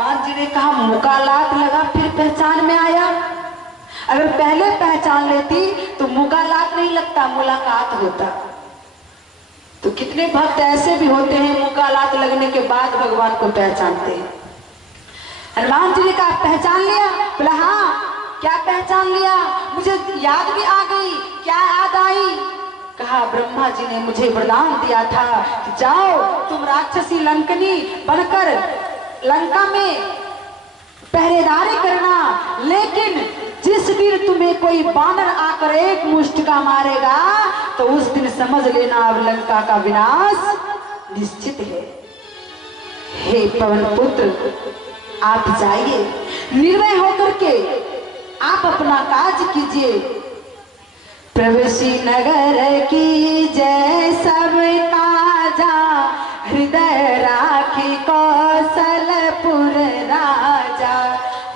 हनुमान जी ने कहा मुकालात लगा फिर पहचान में आया। अगर पहले पहचान लेती तो मुकालात नहीं लगता, मुलाकात होता। तो कितने भक्त ऐसे भी होते हैं मुकालात लगने के बाद भगवान को पहचानते हैं। हनुमान जी ने कहा पहचान लिया? बोला हाँ। क्या पहचान लिया? मुझे याद भी आ गई। क्या याद आई? कहा ब्रह्मा जी ने मुझे वरदान दिया था कि जाओ तुम राक्षसी लंकनी बनकर लंका में पहरेदारी करना, लेकिन जिस दिन तुम्हें कोई बानर आकर एक मुष्ट का मारेगा तो उस दिन समझ लेना अब लंका का विनाश निश्चित है। हे पवन पुत्र, आप जाइए, निर्भय होकर के आप अपना काज कीजिए। प्रवेशी नगर की जय सब काजा, हृदय राखी कौशलपुर राजा।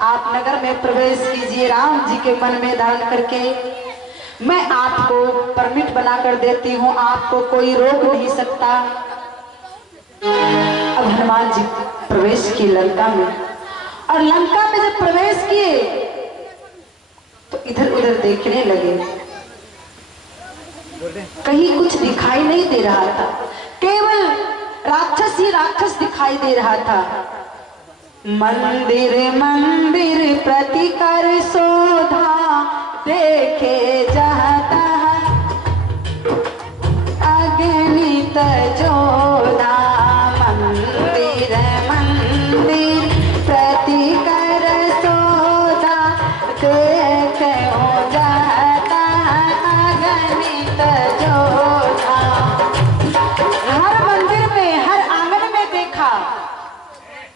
आप नगर में प्रवेश कीजिए राम जी के मन में धारण करके। मैं आपको परमिट बना कर देती हूँ, आपको कोई रोक नहीं सकता। अब हनुमान जी प्रवेश किए लंका में, और लंका में जब प्रवेश किए तो इधर उधर देखने लगे, कहीं कुछ दिखाई नहीं दे रहा था, केवल राक्षस ही राक्षस दिखाई दे रहा था। मंदिर मंदिर प्रति कर शोधा, देखे जाता अगणित जोधा। मंदिर मंदिर प्रति कर शोधा, देखे जाता अगणित जोधा। हर मंदिर में, हर आंगन में देखा,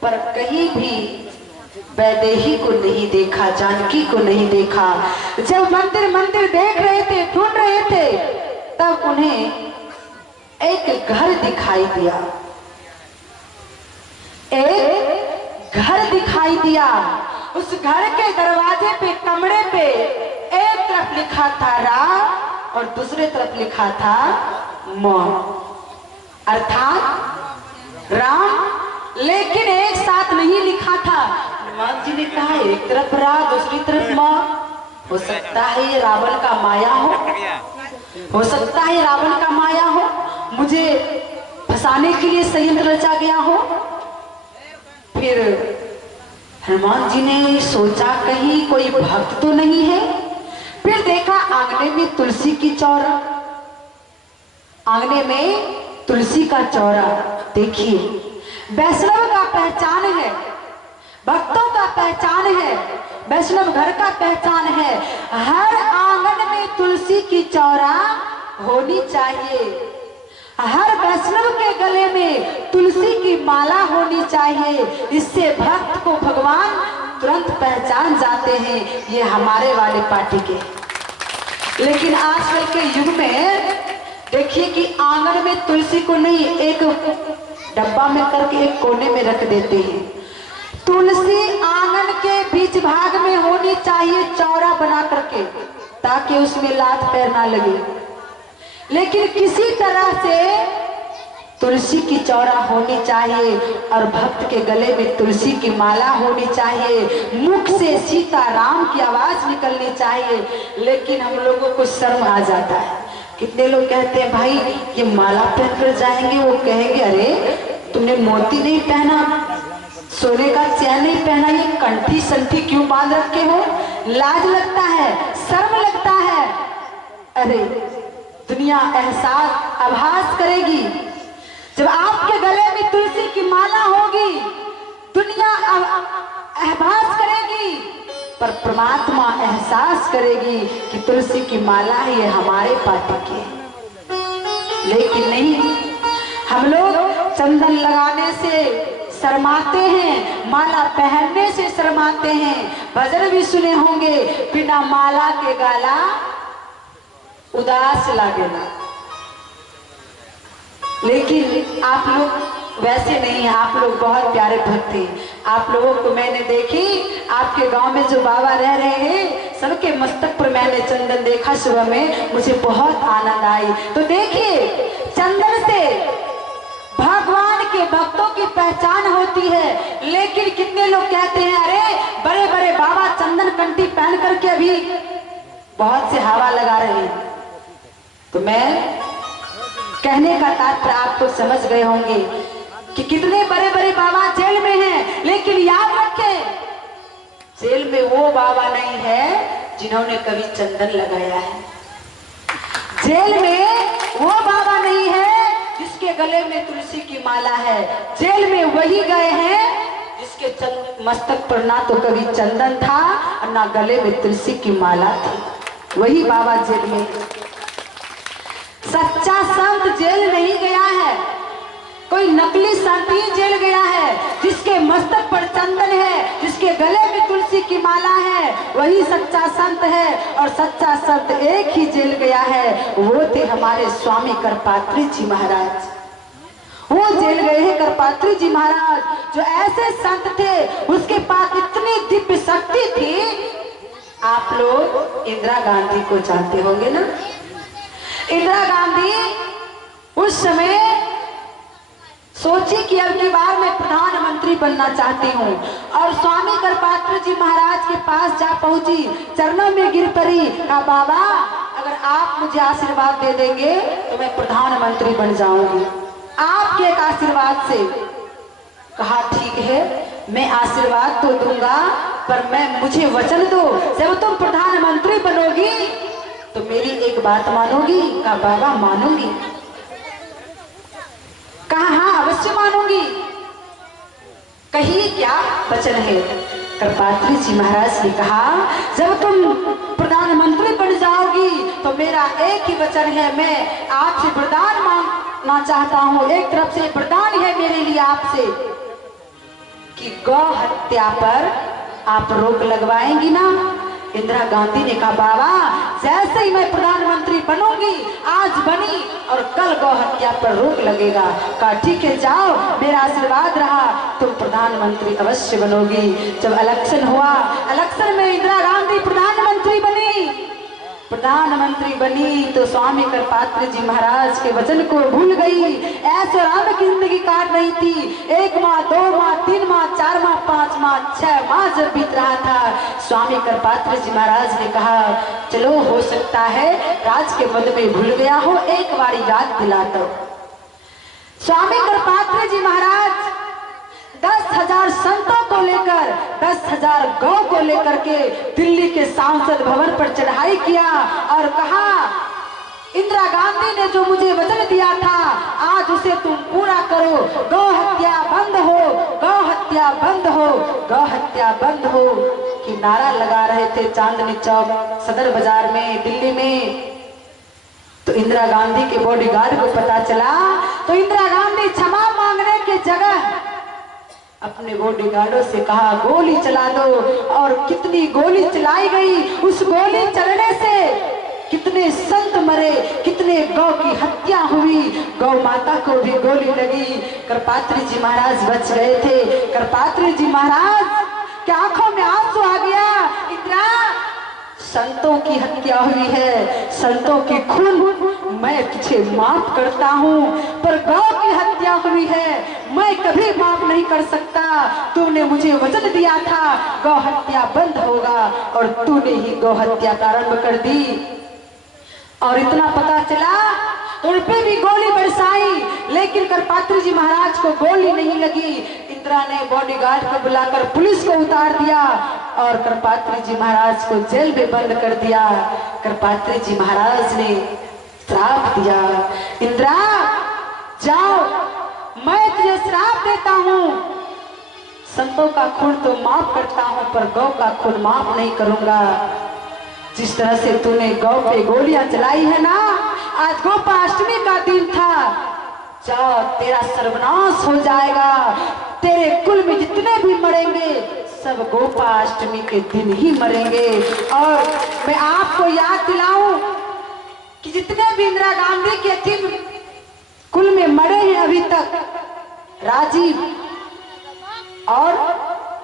पर कहीं भी वैदेही को नहीं देखा, जानकी को नहीं देखा। जब मंदिर मंदिर देख रहे थे, ढूंढ रहे थे, तब उन्हें एक घर दिखाई दिया। एक घर दिखाई दिया। उस घर के दरवाजे पे, कमरे पे एक तरफ लिखा था राम और दूसरे तरफ लिखा था मौन, अर्थात राम, लेकिन एक साथ नहीं लिखा था। हनुमान जी ने कहा एक तरफ रा, दूसरी तरफ मां। हो सकता है ये रावण का माया हो सकता है रावण का माया हो, मुझे फंसाने के लिए संयंत्र रचा गया हो। फिर हनुमान जी ने सोचा कहीं कोई भक्त तो नहीं है। फिर देखा आंगने में तुलसी की चौरा, आंगने में तुलसी का चौरा। देखिए, वैष्णव का पहचान है, भक्तों का पहचान है, वैष्णव घर का पहचान है। हर आंगन में तुलसी की चौरा होनी चाहिए। हर वैष्णव के गले में तुलसी की माला होनी चाहिए। इससे भक्त को भगवान तुरंत पहचान जाते हैं, ये हमारे वाले पार्टी के। लेकिन आजकल के युग में देखिए कि आंगन में तुलसी को नहीं, एक डब्बा में करके एक कोने में रख देते हैं। तुलसी आंगन के बीच भाग में होनी चाहिए, चौरा बना करके, ताकि उसमें लात पैर ना लगे। लेकिन किसी तरह से तुलसी की चौरा होनी चाहिए और भक्त के गले में तुलसी की माला होनी चाहिए। मुख से सीताराम की आवाज निकलनी चाहिए। लेकिन हम लोगों को शर्म आ जाता है। कितने लोग कहते हैं भाई ये माला पहनकर जाएंगे, वो कहेंगे अरे तुमने मोती नहीं पहना, सोने का चैन नहीं पहना, ये कंठी संठी क्यों बांध रखे हो? लाज लगता है, शर्म लगता है। अरे दुनिया एहसास आभास करेगी जब आपके गले में तुलसी की माला होगी, दुनिया आभास करेगी, पर परमात्मा एहसास करेगी कि तुलसी की माला है, ये हमारे पार्टी की। लेकिन नहीं, हम लोग चंदन लगाने से शर्माते हैं, माला पहनने से शर्माते हैं। भजन भी सुने होंगे, बिना माला के गाला उदास लागेला। लेकिन आप लोग वैसे नहीं हैं, आप लोग बहुत प्यारे भक्त हैं। आप लोगों को मैंने देखी, आपके गांव में जो बाबा रह रहे हैं, सबके मस्तक पर मैंने चंदन देखा सुबह में, मुझे बहुत आनंद आई। तो देखिए, चंदन से भगवान के भक्तों की पहचान होती है। लेकिन कितने लोग कहते हैं अरे बड़े बड़े बाबा चंदन कंठी पहन करके अभी बहुत से हवा लगा रहे हैं। तो मैं कहने का तात्पर्य आप तो समझ गए होंगे कि कितने बड़े बड़े बाबा जेल में हैं, लेकिन याद रखें जेल में वो बाबा नहीं है जिन्होंने कभी चंदन लगाया है। जेल में वो बाबा नहीं है जिसके गले में तुलसी की माला है। जेल में वही गए हैं जिसके मस्तक पर ना तो कभी चंदन था और ना गले में तुलसी की माला थी। वही बाबा जेल में। सच्चा संत जेल नहीं गया है, कोई नकली संत ही जेल गया है। जिसके मस्तक पर चंदन है, जिसके गले में तुलसी की माला है, वही सच्चा संत है। और सच्चा संत एक ही जेल गया है, वो थे हमारे स्वामी करपात्री जी महाराज। वो जेल गए हैं करपात्री जी महाराज, जो ऐसे संत थे उसके पास इतनी दिव्य शक्ति थी। आप लोग इंदिरा गांधी को जानते होंगे ना। इंदिरा गांधी उस समय सोची कि अब की बार मैं प्रधानमंत्री बनना चाहती हूँ, और स्वामी करपात्री जी महाराज के पास जा पहुंची, चरणों में गिर पड़ी, कहा बाबा अगर आप मुझे आशीर्वाद दे देंगे तो मैं प्रधानमंत्री बन जाऊंगी आपके एक आशीर्वाद से। कहा ठीक है मैं आशीर्वाद तो दूंगा, पर मुझे वचन दो जब तुम प्रधानमंत्री बनोगी तो मेरी एक बात मानोगी। कहा बाबा मानूंगी। कहा हाँ अवश्य मानूंगी। कहिए क्या वचन है। करपात्री जी महाराज ने कहा जब तुम प्रधानमंत्री बन जाओगी तो मेरा एक ही वचन है, मैं आपसे वरदान मांगना चाहता हूँ। एक तरफ से वरदान है मेरे लिए आपसे कि गौ हत्या पर आप रोक लगवाएंगी ना। इंदिरा गांधी ने कहा बाबा जैसे ही मैं प्रधानमंत्री बनूंगी, आज बनी और कल गौ हत्या पर रोक लगेगा। कहा ठीक है जाओ, मेरा आशीर्वाद रहा, तुम प्रधानमंत्री अवश्य बनोगी। जब इलेक्शन हुआ, इलेक्शन में इंदिरा गांधी प्रधानमंत्री बनी। प्रधानमंत्री बनी तो स्वामी करपात्री जी महाराज के वचन को भूल गई। ऐसे आराम की जिंदगी काट रही थी। 1 माह 2 माह 3 माह 4 माह 5 माह 6 माह जब बीत रहा था, स्वामी करपात्री जी महाराज ने कहा चलो हो सकता है राज के पद में भूल गया हो, एक बार याद दिलाता हूं। स्वामी करपात्री जी महाराज 10,000 संतों को लेकर, 10,000 गौ को लेकर के दिल्ली के सांसद भवन पर चढ़ाई किया और कहा इंदिरा गांधी ने जो मुझे वचन दिया था आज उसे तुम पूरा करो। गौ हत्या बंद हो, गौ हत्या बंद हो, गौ हत्या बंद हो कि नारा लगा रहे थे चांदनी चौक सदर बाजार में दिल्ली में। तो इंदिरा गांधी के बॉडीगार्ड को पता चला तो इंदिरा गांधी क्षमा मांगने की जगह अपने बॉडीगार्डों से कहा गोली चला दो। और कितनी गोली चलाई गई, उस गोली चलने से कितने संत मरे, कितने गौ की हत्या हुई, गौ माता को भी गोली लगी। करपात्री जी महाराज बच गए थे। करपात्री जी महाराज के आंखों में आंसू आ गया। इंदिरा संतों की हत्या हुई है, संतों की खून मैं तुझे माफ करता हूँ, पर गौ की हत्या हुई है मैं कभी माफ नहीं कर सकता। तूने मुझे वचन दिया था गौ हत्या बंद होगा और तूने ही गौ हत्या प्रारंभ कर दी। और इतना पता चला तो उन पे भी गोली बरसाई, लेकिन करपात्री जी महाराज को गोली नहीं लगी। इंदिरा ने बॉडीगार्ड को बुलाकर पुलिस को उतार दिया और करपात्री जी महाराज को जेल में बंद कर दिया। करपात्री जी महाराज ने श्राप दिया, इंदिरा जाओ मैं तुझे श्राप देता हूँ, संतों का खून तो माफ करता हूँ पर गौ का खून माफ नहीं करूंगा। जिस तरह से तूने गौ पे गोलियां चलाई है ना, आज गोपाष्टमी का दिन था, जाओ तेरा सर्वनाश हो जाएगा। तेरे कुल में जितने भी मरेंगे सब गोपाष्टमी के दिन ही मरेंगे। और मैं आपको याद दिलाऊं कि जितने भी इंदिरा गांधी के दिन कुल में मरे हैं अभी तक, राजीव और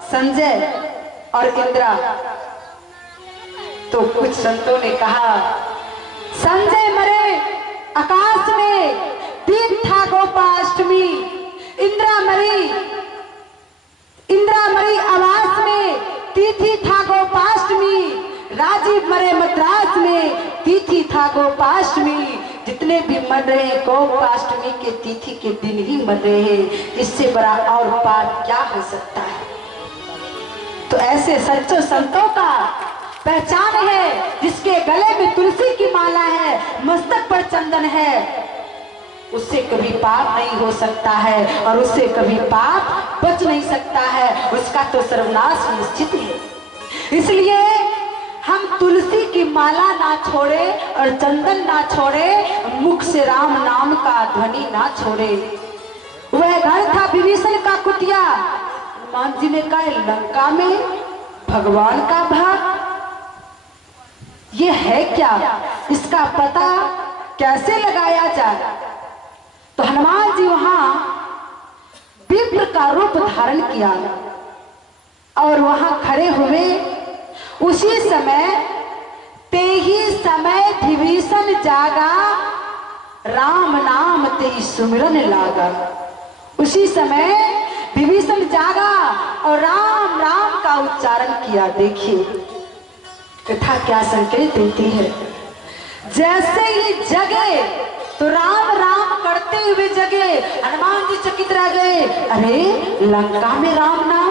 संजय और इंदिरा, तो कुछ संतों ने कहा संजय मरे आकाश में, दिन था गोपाष्टमी, इंद्रामरी आवास में तिथि था गोपाष्टमी, राजीव मरे मद्रास में तिथि था गोपाष्टमी। जितने भी मर रहे हैं गोपाष्टमी के तिथि के दिन ही मर रहे हैं, इससे बड़ा और पाप क्या हो सकता है। तो ऐसे सच्चे संतों का पहचान है, जिसके गले में तुलसी की माला है, मस्तक पर चंदन है, उससे कभी पाप नहीं हो सकता है और उससे कभी पाप बच नहीं सकता है, उसका तो सर्वनाश निश्चित है। इसलिए हम तुलसी की माला ना छोड़े और चंदन ना छोड़े, मुख से राम नाम का ध्वनि ना छोड़े। वह घर था विभीषण का कुटिया, हनुमान जी ने कहा लंका में भगवान का भाग, ये है क्या, इसका पता कैसे लगाया जाए। तो हनुमान जी वहां विप्र का रूप धारण किया और वहां खड़े हुए। उसी समय ते ही समय विभीषण जागा, राम नाम ते सुमिरन लागा। उसी समय विभीषण जागा और राम नाम का उच्चारण किया। देखिए कथा क्या संकेत देती है। जैसे ही जगे तो राम राम करते हुए जगे। हनुमान जी चकित रह गए, अरे लंका में राम नाम,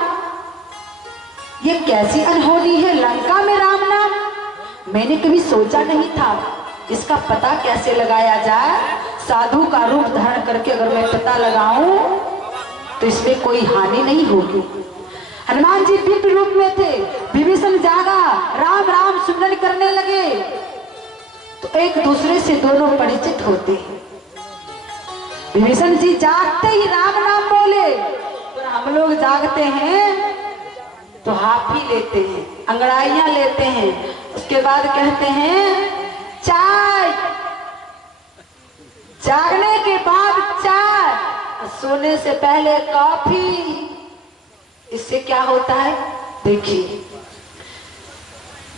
ये कैसी अनहोनी है, लंका में राम नाम, मैंने कभी सोचा नहीं था। इसका पता कैसे लगाया जाए। साधु का रूप धारण करके अगर मैं पता लगाऊं तो इसमें कोई हानि नहीं होगी। हनुमान जी दिव्य रूप में थे, विभीषण जागा, राम राम सुमिरन करने लगे। तो एक दूसरे से दोनों परिचित होते हैं। विभीषण जी जागते ही राम नाम बोले, और हम लोग जागते हैं तो हाफी लेते हैं, अंगड़ाइयां लेते हैं, उसके बाद कहते हैं चाय, जागने के बाद चाय, सोने से पहले कॉफी। इससे क्या होता है देखिए,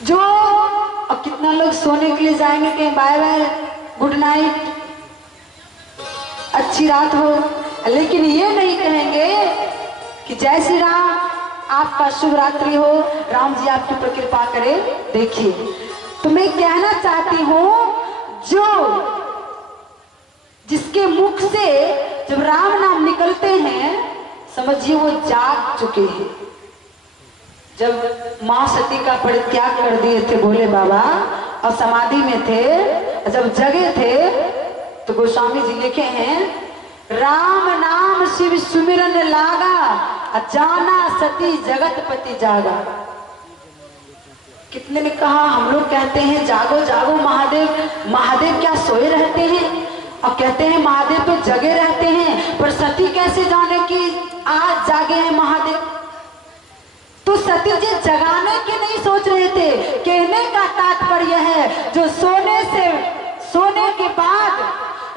जो और कितना लोग सोने के लिए जाएंगे कि बाय बाय गुड नाइट, अच्छी रात हो, लेकिन ये नहीं कहेंगे कि जय श्री राम, आपका शुभ रात्रि हो, राम जी आपके ऊपर कृपा करे। देखिए तो मैं कहना चाहती हूं, जो जिसके मुख से जब राम नाम निकलते हैं, समझिए वो जाग चुके हैं। जब मां सती का परित्याग कर दिए थे भोले बाबा और समाधि में थे, जब जगे थे तो गोस्वामी जी लिखे हैं, राम नाम शिव सुमिरन लागा, जाना सती जगतपति जागा। कितने ने कहा, हम लोग कहते हैं जागो जागो महादेव, महादेव क्या सोए रहते हैं, और कहते हैं महादेव तो जगे रहते हैं, पर सती कैसे जाने कि आज जागे हैं महादेव। तो सती जी जगाने के नहीं सोच रहे थे, कहने का तात्पर्य है जो सोने के बाद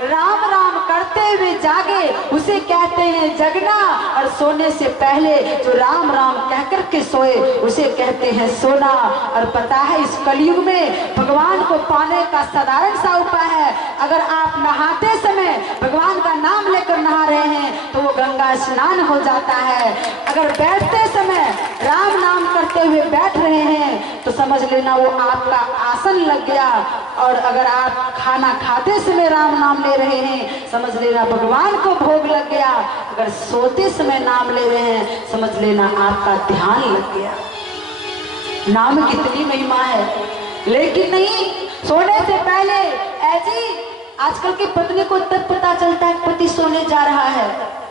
राम राम करते हुए जागे उसे कहते हैं जगना, और सोने से पहले जो राम राम कहकर के सोए उसे कहते हैं सोना। और पता है इस कलयुग में भगवान को पाने का साधारण सा उपाय है, अगर आप नहाते समय भगवान का नाम लेकर नहा रहे हैं तो वो गंगा स्नान हो जाता है। अगर बैठते समय राम नाम करते हुए बैठ रहे हैं तो समझ लेना वो आपका आसन लग गया, और अगर आप खाना खाते समय राम नाम ले रहे हैं समझ लेना भगवान को भोग लग गया, अगर सोते समय नाम ले रहे हैं समझ लेना आपका ध्यान लग गया। नाम कितनी महिमा है, लेकिन नहीं, सोने से पहले ऐसी आजकल की पत्नी को तब पता चलता है पति सोने जा रहा है,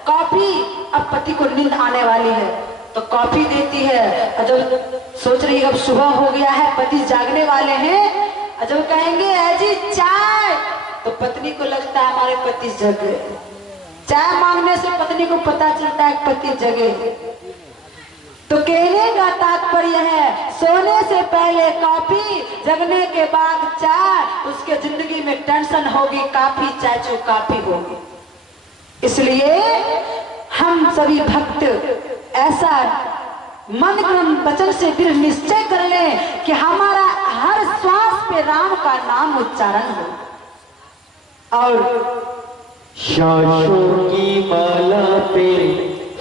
कॉफी, अब पति को नींद आने वाली है तो कॉफी देती है, और जब सोच रही है अब सुबह हो गया है पति जागने वाले हैं, और जब कहेंगे ऐसी चाय तो पत्नी को लगता है हमारे पति जगे। चाय मांगने से पत्नी को पता चलता है पति जगे। तो कहने का तात्पर्य है सोने से पहले कॉफी, जगने के बाद चाय, उसके जिंदगी में टेंशन होगी, काफी चाय चो काफी होगी। इसलिए हम सभी भक्त ऐसा मन क्रम वचन से दृढ़ निश्चय कर लें कि हमारा हर श्वास पे राम का नाम उच्चारण हो, और सांसों की माला पे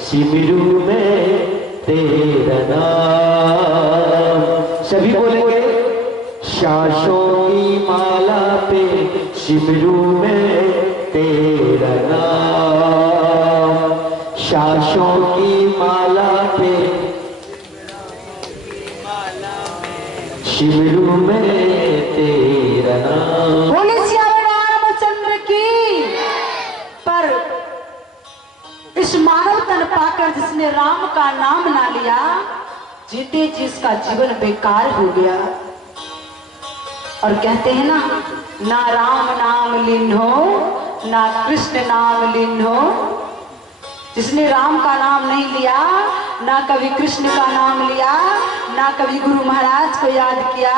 सिमरू में तेरा नाम। सभी बोलेंगे, सांसों की माला पे सिमरू में तेरा नाम। सांसों की माला पे सिमरू में तेरा नाम। बोले श्याम रामचंद्र की। पर इस मानव तन पाकर जिसने राम का नाम ना लिया, जीते जिसका जीवन बेकार हो गया। और कहते हैं ना राम नाम लिन्हो ना कृष्ण नाम लिन्हो। जिसने राम का नाम नहीं लिया, ना कभी कृष्ण का नाम लिया, ना कभी गुरु महाराज को याद किया,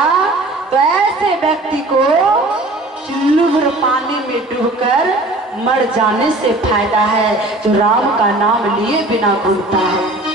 तो ऐसे व्यक्ति को चिल्लुभर पानी में डूबकर मर जाने से फायदा है जो राम का नाम लिए बिना घूमता है।